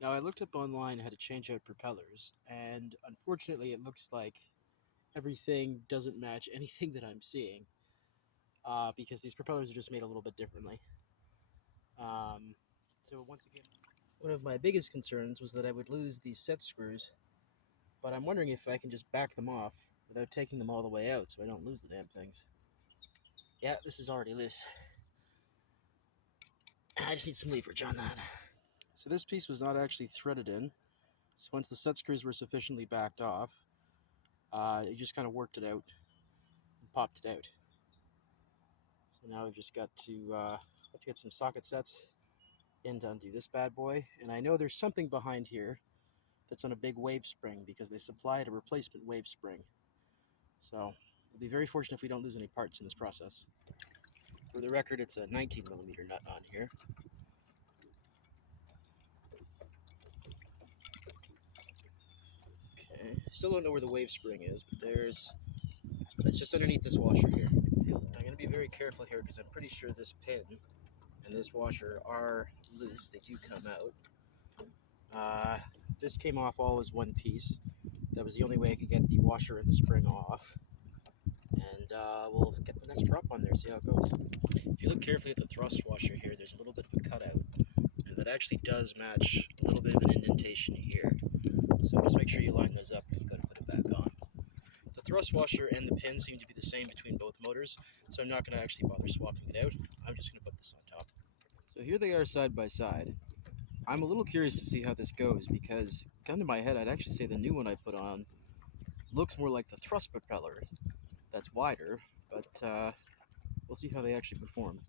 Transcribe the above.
Now, I looked up online how to change out propellers, and unfortunately, it looks like everything doesn't match anything that I'm seeing because these propellers are just made a little bit differently. Um, so, once again, one of my biggest concerns was that I would lose these set screws, but I'm wondering if I can just back them off without taking them all the way out so I don't lose the damn things. Yeah, this is already loose. I just need some leverage on that. So, this piece was not actually threaded in. So, once the set screws were sufficiently backed off, you just kind of worked it out and popped it out. So now we've just got to have to get some socket sets in to undo this bad boy. And I know there's something behind here that's on a big wave spring because they supplied a replacement wave spring. So we'll be very fortunate if we don't lose any parts in this process. For the record, it's a 19mm nut on here. Okay, still don't know where the wave spring is, but it's just underneath this washer here. I'm going to be very careful here because I'm pretty sure this pin and this washer are loose. They do come out. This came off all as one piece. That was the only way I could get the washer and the spring off. And we'll get the next prop on there, see how it goes. If you look carefully at the thrust washer here, there's a little bit of a cutout. And that actually does match a little bit of an indentation here. So just make sure you line those up when you go to put it back on. The thrust washer and the pin seem to be the same between both motors, so I'm not going to actually bother swapping it out. I'm just going to put this on top. So here they are side by side. I'm a little curious to see how this goes because, gun to my head, I'd actually say the new one I put on looks more like the thrust propeller that's wider, but we'll see how they actually perform.